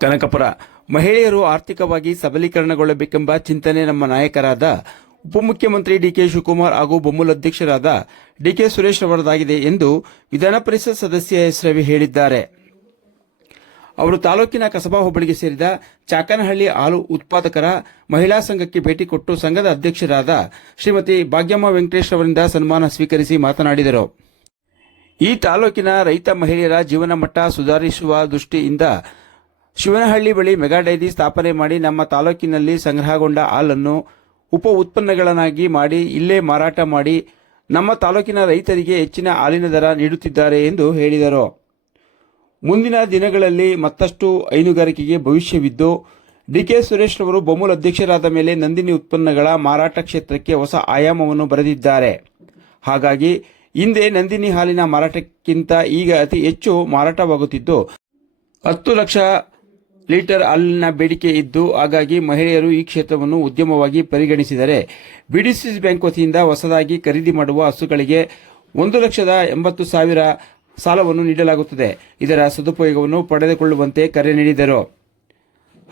ಕನಕಪುರ ಮಹಿಳೆಯರು ಆರ್ಥಿಕವಾಗಿ ಸಬಲೀಕರಣಗೊಳ್ಳಬೇಕೆಂಬ ಚಿಂತನೆ ನಮ್ಮ ನಾಯಕರಾದ ಉಪಮುಖ್ಯಮಂತ್ರಿ ಡಿಕೆ ಶಿವಕುಮಾರ್ ಹಾಗೂ ಬೊಮ್ಮಲ್ ಅಧ್ಯಕ್ಷರಾದ ಡಿಕೆ ಸುರೇಶ್ ಅವರದಾಗಿದೆ ಎಂದು ವಿಧಾನ ಪರಿಷತ್ ಸದಸ್ಯ ಎಸ್ ರವಿ ಹೇಳಿದ್ದಾರೆ. ಅವರು ತಾಲೂಕಿನ ಕಸಬಾ ಹೋಬಳಿಗೆ ಸೇರಿದ ಚಾಕನಹಳ್ಳಿ ಹಾಲು ಉತ್ಪಾದಕರ ಮಹಿಳಾ ಸಂಘಕ್ಕೆ ಭೇಟಿ ಕೊಟ್ಟು ಸಂಘದ ಅಧ್ಯಕ್ಷರಾದ ಶ್ರೀಮತಿ ಭಾಗ್ಯಮ್ಮ ವೆಂಕಟೇಶ್ ಅವರಿಂದ ಸನ್ಮಾನ ಸ್ವೀಕರಿಸಿ ಮಾತನಾಡಿದರು. ಈ ತಾಲೂಕಿನ ರೈತ ಮಹಿಳೆಯರ ಜೀವನ ಮಟ್ಟ ಸುಧಾರಿಸುವ ದೃಷ್ಟಿಯಿಂದ ಶಿವನಹಳ್ಳಿ ಬಳಿ ಮೆಗಾ ಡೈರಿ ಸ್ಥಾಪನೆ ಮಾಡಿ ನಮ್ಮ ತಾಲೂಕಿನಲ್ಲಿ ಸಂಗ್ರಹಗೊಂಡ ಹಾಲನ್ನು ಉಪ ಉತ್ಪನ್ನಗಳನ್ನಾಗಿ ಮಾಡಿ, ಇಲ್ಲೇ ಮಾರಾಟ ಮಾಡಿ ನಮ್ಮ ತಾಲೂಕಿನ ರೈತರಿಗೆ ಹೆಚ್ಚಿನ ಹಾಲಿನ ದರ ನೀಡುತ್ತಿದ್ದಾರೆ ಎಂದು ಹೇಳಿದರು. ಮುಂದಿನ ದಿನಗಳಲ್ಲಿ ಮತ್ತಷ್ಟು ಹೈನುಗಾರಿಕೆಗೆ ಭವಿಷ್ಯವಿದ್ದು ಡಿಕೆ ಸುರೇಶ್ ಅವರು ಬೊಮ್ಮಲ್ ಅಧ್ಯಕ್ಷರಾದ ಮೇಲೆ ನಂದಿನಿ ಉತ್ಪನ್ನಗಳ ಮಾರಾಟ ಕ್ಷೇತ್ರಕ್ಕೆ ಹೊಸ ಆಯಾಮವನ್ನು ಬರೆದಿದ್ದಾರೆ. ಹಾಗಾಗಿ, ಹಿಂದೆ ನಂದಿನಿ ಹಾಲಿನ ಮಾರಾಟಕ್ಕಿಂತ ಈಗ ಅತಿ ಹೆಚ್ಚು ಮಾರಾಟವಾಗುತ್ತಿದ್ದು, ಹತ್ತು ಲಕ್ಷ ಲೀಟರ್ ಹಾಲಿನ ಬೇಡಿಕೆ ಇದ್ದು, ಹಾಗಾಗಿ ಮಹಿಳೆಯರು ಈ ಕ್ಷೇತ್ರವನ್ನು ಉದ್ಯಮವಾಗಿ ಪರಿಗಣಿಸಿದರೆ ಬಿಡಿಸಿ ಬ್ಯಾಂಕ್ ವತಿಯಿಂದ ಹೊಸದಾಗಿ ಖರೀದಿ ಮಾಡುವ ಹಸುಗಳಿಗೆ ಒಂದು ಲಕ್ಷದ ಎಂಬತ್ತು ಸಾವಿರ ಸಾಲವನ್ನು ನೀಡಲಾಗುತ್ತದೆ. ಇದರ ಸದುಪಯೋಗವನ್ನು ಪಡೆದುಕೊಳ್ಳುವಂತೆ ಕರೆ ನೀಡಿದರು.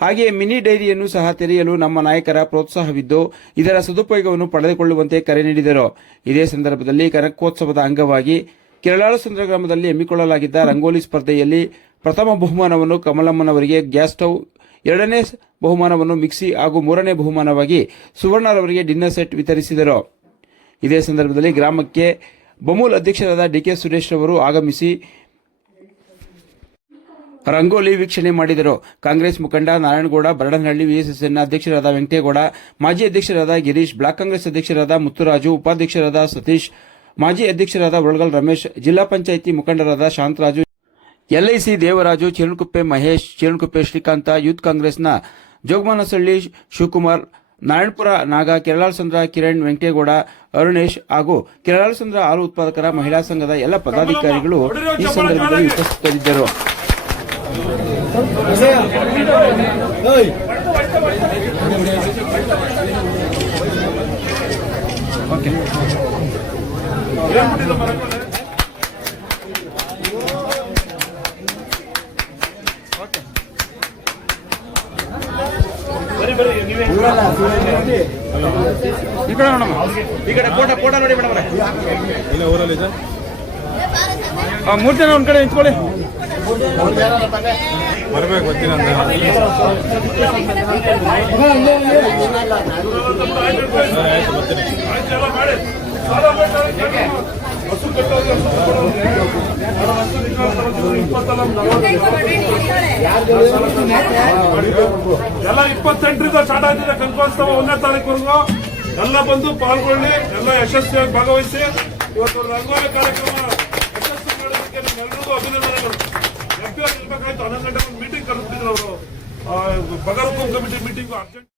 ಹಾಗೆಯೇ ಮಿನಿ ಡೈರಿಯನ್ನು ಸಹ ತೆರೆಯಲು ನಮ್ಮ ನಾಯಕರ ಪ್ರೋತ್ಸಾಹವಿದ್ದು, ಇದರ ಸದುಪಯೋಗವನ್ನು ಪಡೆದುಕೊಳ್ಳುವಂತೆ ಕರೆ ನೀಡಿದರು. ಇದೇ ಸಂದರ್ಭದಲ್ಲಿ ಕನಕೋತ್ಸವದ ಅಂಗವಾಗಿ ಕೆರಳಾಳಸಂದ್ರ ಗ್ರಾಮದಲ್ಲಿ ಹಮ್ಮಿಕೊಳ್ಳಲಾಗಿದ್ದ ರಂಗೋಲಿ ಸ್ಪರ್ಧೆಯಲ್ಲಿ ಪ್ರಥಮ ಬಹುಮಾನವನ್ನು ಕಮಲಮ್ಮನವರಿಗೆ ಗ್ಯಾಸ್ ಸ್ಟೌವ್, ಎರಡನೇ ಬಹುಮಾನವನ್ನು ಮಿಕ್ಸಿ ಹಾಗೂ ಮೂರನೇ ಬಹುಮಾನವಾಗಿ ಸುವರ್ಣರವರಿಗೆ ಡಿನ್ನರ್ ಸೆಟ್ ವಿತರಿಸಿದರು. ಇದೇ ಸಂದರ್ಭದಲ್ಲಿ ಗ್ರಾಮಕ್ಕೆ ಬಮೂಲ್ ಅಧ್ಯಕ್ಷರಾದ ಡಿಕೆ ಸುರೇಶ್ ಅವರು ಆಗಮಿಸಿ ರಂಗೋಲಿ ವೀಕ್ಷಣೆ ಮಾಡಿದರು. ಕಾಂಗ್ರೆಸ್ ಮುಖಂಡ ನಾರಾಯಣಗೌಡ, ಬರಡನಹಳ್ಳಿ ವಿಎಸ್ಎಸ್ಎನ್ ಅಧ್ಯಕ್ಷರಾದ ವೆಂಕಟೇಗೌಡ, ಮಾಜಿ ಅಧ್ಯಕ್ಷರಾದ ಗಿರೀಶ್, ಬ್ಲಾಕ್ ಕಾಂಗ್ರೆಸ್ ಅಧ್ಯಕ್ಷರಾದ ಮುತ್ತುರಾಜು, ಉಪಾಧ್ಯಕ್ಷರಾದ ಸತೀಶ್ ಮಾಜಿ ಅಧ್ಯಕ್ಷರಾದ ಒಳಗಲ್ ರಮೇಶ್, ಜಿಲ್ಲಾ ಪಂಚಾಯಿತಿ ಮುಖಂಡರಾದ ಶಾಂತರಾಜು, ಎಲ್ಐಸಿ ದೇವರಾಜು ಚಿರಣಕುಪ್ಪೆ ಮಹೇಶ್ ಚಿರಣಕುಪ್ಪೆ ಶ್ರೀಕಾಂತ, ಯೂತ್ ಕಾಂಗ್ರೆಸ್ನ ಜೋಗಮಾನಸಳ್ಳಿ ಶಿವಕುಮಾರ್, ನಾರಾಯಣಪುರ ನಾಗ ಕೆರಳಾಳಸಂದ್ರ ಕಿರಣ್ ವೆಂಕಟೇಗೌಡ, ಅರುಣೇಶ್ ಹಾಗೂ ಕೆರಳಾಳಸಂದ್ರ ಹಾಲು ಉತ್ಪಾದಕರ ಮಹಿಳಾ ಸಂಘದ ಎಲ್ಲ ಪದಾಧಿಕಾರಿಗಳು ಈ ಸಂದರ್ಭದಲ್ಲಿ ಉಪಸ್ಥಿತರಿದ್ದರು. ಈ ಕಡೆ ಈ ಕಡೆ ಫೋಟೋ ಇಲ್ಲ ಊರಲ್ಲಿ ಮೂರು ಜನ ಒಂದ್ ಕಡೆ ನಿಂತ್ಕೊಳ್ಳಿ ಬರ್ಬೇಕು ಗೊತ್ತಿಲ್ಲ ಎಲ್ಲ ಇಪ್ಪತ್ತೆಂಟರಿಂದ ಸ್ಟಾರ್ಟ್ ಆಗ್ತಿದೆ ಕನಕೋತ್ಸವ ಒಂದನೇ ತಾರೀಕುವರೆಗೂ. ಎಲ್ಲ ಬಂದು ಪಾಲ್ಗೊಳ್ಳಿ, ಎಲ್ಲ ಯಶಸ್ವಿಯಾಗಿ ಭಾಗವಹಿಸಿ. ಇವತ್ತು ರಂಗೋಲಿ ಕಾರ್ಯಕ್ರಮ ಯಶಸ್ವಿ ಮಾಡೋದಕ್ಕೆ ನಿಮ್ಮೆಲ್ಲರಿಗೂ ಅಭಿನಂದನೆಗಳು. ಎಫ್ ಇರ್ಬೇಕಾಯ್ತು. ಹನ್ನೊಂದು ಗಂಟೆ ಮೀಟಿಂಗ್ ಕರೆದಿದ್ರು ಅವರು. ಬಗರ್ ಕಮಿಟಿ ಮೀಟಿಂಗ್ ಅರ್ಜೆಂಟ್